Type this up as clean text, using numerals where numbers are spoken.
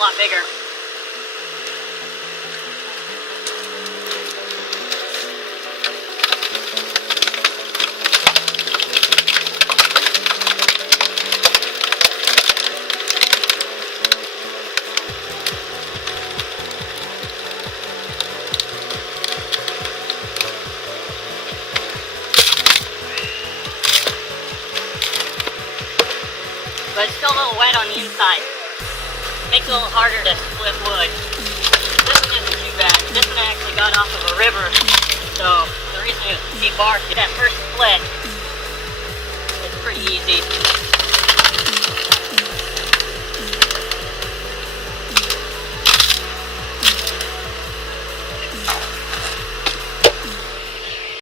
lot bigger. But it's still a little wet on the inside. Makes it a little harder to split wood. This one isn't too bad. This one actually got off of a river, so the reason you see bark is that first split